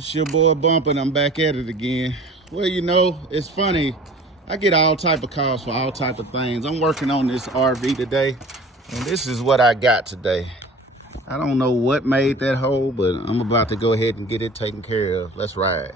It's your boy Bump, and I'm back at it again. Well, you know, it's funny. I get all type of calls for all type of things. I'm working on this RV today, and this is what I got today. I don't know what made that hole, but I'm about to go ahead and get it taken care of. Let's ride.